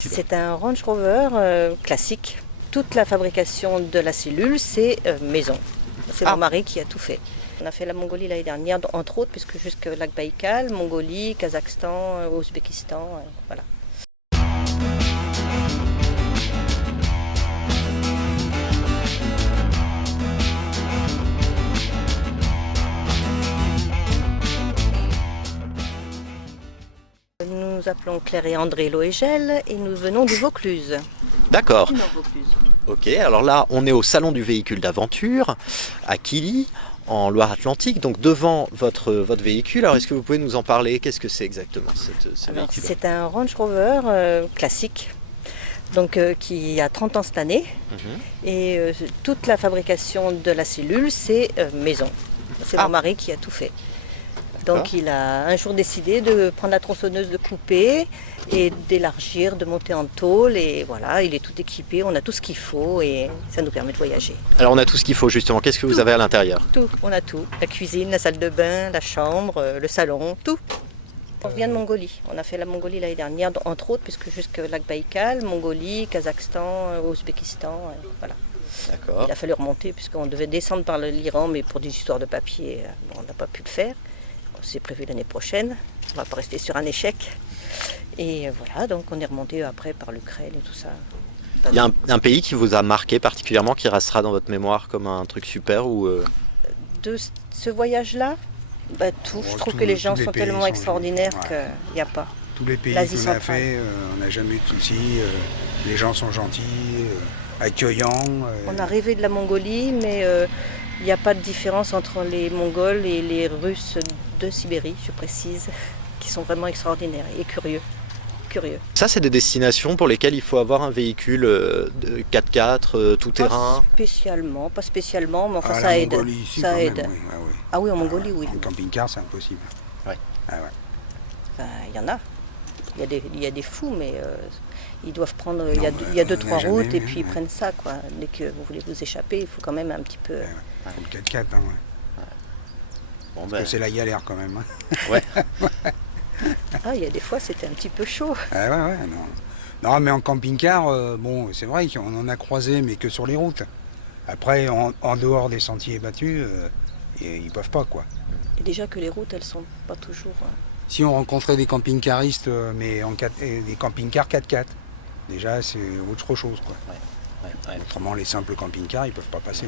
C'est un Range Rover classique. Toute la fabrication de la cellule, c'est maison. C'est mon mari qui a tout fait. On a fait la Mongolie l'année dernière, entre autres, puisque jusque lac Baïkal, Mongolie, Kazakhstan, Ouzbékistan, voilà. Nous nous appelons Claire et André Loégel et nous venons du Vaucluse. D'accord. Du Nord Vaucluse. Ok, alors là, on est au salon du véhicule d'aventure à Quilly, en Loire-Atlantique, donc devant votre véhicule. Alors, est-ce que vous pouvez nous en parler? Qu'est-ce que c'est exactement ce véhicule? C'est un Range Rover classique, donc, qui a 30 ans cette année. Et toute la fabrication de la cellule, c'est maison. C'est mon mari qui a tout fait. Donc il a un jour décidé de prendre la tronçonneuse, de couper et d'élargir, de monter en tôle. Et voilà, il est tout équipé, on a tout ce qu'il faut et ça nous permet de voyager. Alors on a tout ce qu'il faut justement. Qu'est-ce que vous avez à l'intérieur? Tout, on a tout. La cuisine, la salle de bain, la chambre, le salon, tout. On vient de Mongolie. On a fait la Mongolie l'année dernière, entre autres, puisque jusque lac Baïkal, Mongolie, Kazakhstan, Ouzbékistan, voilà. D'accord. Il a fallu remonter puisqu'on devait descendre par l'Iran, mais pour des histoires de papier, on n'a pas pu le faire. C'est prévu l'année prochaine, on ne va pas rester sur un échec. Et voilà, donc on est remonté après par l'Ukraine et tout ça. Il y a un pays qui vous a marqué particulièrement, qui restera dans votre mémoire comme un truc super ou De ce voyage-là, tout. Je trouve que les gens sont tellement extraordinaires qu'il n'y a pas. Tous les pays qu'on a fait, on n'a jamais eu de soucis. Les gens sont gentils, accueillants. On a rêvé de la Mongolie, mais il n'y a pas de différence entre les Mongols et les Russes de Sibérie, je précise, qui sont vraiment extraordinaires et curieux. Ça, c'est des destinations pour lesquelles il faut avoir un véhicule de 4x4, tout terrain? Pas spécialement, mais enfin Ah, ça aide. Mongolie, ici, Ça quand aide. même, oui. Ah oui, en Mongolie, oui. En camping-car, c'est impossible. Ouais. Ah ouais. Enfin, il y en a. Il y a des fous, mais ils doivent prendre. Il y a deux, trois routes et puis ils prennent ça, quoi. Dès que vous voulez vous échapper, il faut quand même un petit peu. Il faut le 4x4, hein, ouais. Bon, Parce que c'est la galère quand même. Ouais. Ah, il y a des fois, c'était un petit peu chaud. Ah ouais, non. Non, mais en camping-car, bon, c'est vrai qu'on en a croisé, mais que sur les routes. Après, en dehors des sentiers battus, ils peuvent pas, quoi. Et déjà que les routes, elles sont pas toujours. Si on rencontrait des camping-caristes, mais des camping-cars 4x4, déjà, c'est autre chose, quoi. Ouais. Autrement, les simples camping-cars, ils peuvent pas passer.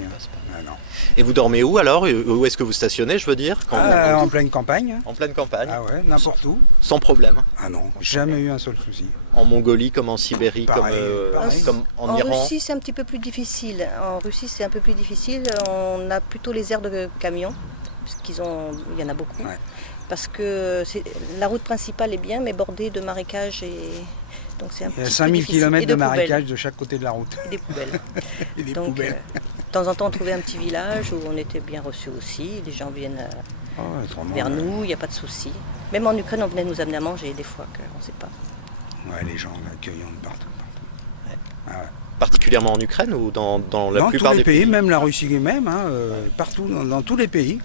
Ah, non. Et vous dormez où alors? Où est-ce que vous stationnez, je veux dire En pleine campagne. En pleine campagne? Ah ouais, n'importe où. Sans problème? Ah non, jamais eu un seul souci. En Mongolie, comme en Sibérie, Pareil. comme en Iran? Russie, c'est un petit peu plus difficile. En Russie, c'est un peu plus difficile. On a plutôt les aires de camions, parce il y en a beaucoup. Ouais. Parce que la route principale est bien, mais bordée de marécages donc c'est un petit peu difficile. Il y a 5000 km de marécages poubelles. de chaque côté de la route. Et des poubelles. Et des Donc, poubelles. de temps en temps, on trouvait un petit village où on était bien reçus aussi. Les gens viennent vers nous, il n'y a pas de souci. Même en Ukraine, on venait nous amener à manger des fois, on ne sait pas. Ouais, les gens accueillants de partout. Ouais. Ah ouais. Particulièrement en Ukraine ou dans la plupart tous les des pays? même la Russie même, partout, dans tous les pays.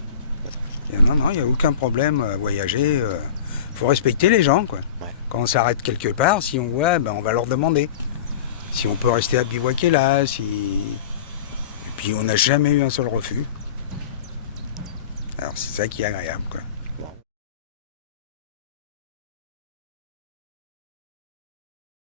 Il n'y a aucun problème à voyager. Il faut respecter les gens, quoi. Ouais. Quand on s'arrête quelque part, si on voit, on va leur demander. Si on peut rester à bivouaquer là, Et puis on n'a jamais eu un seul refus. Alors c'est ça qui est agréable, quoi.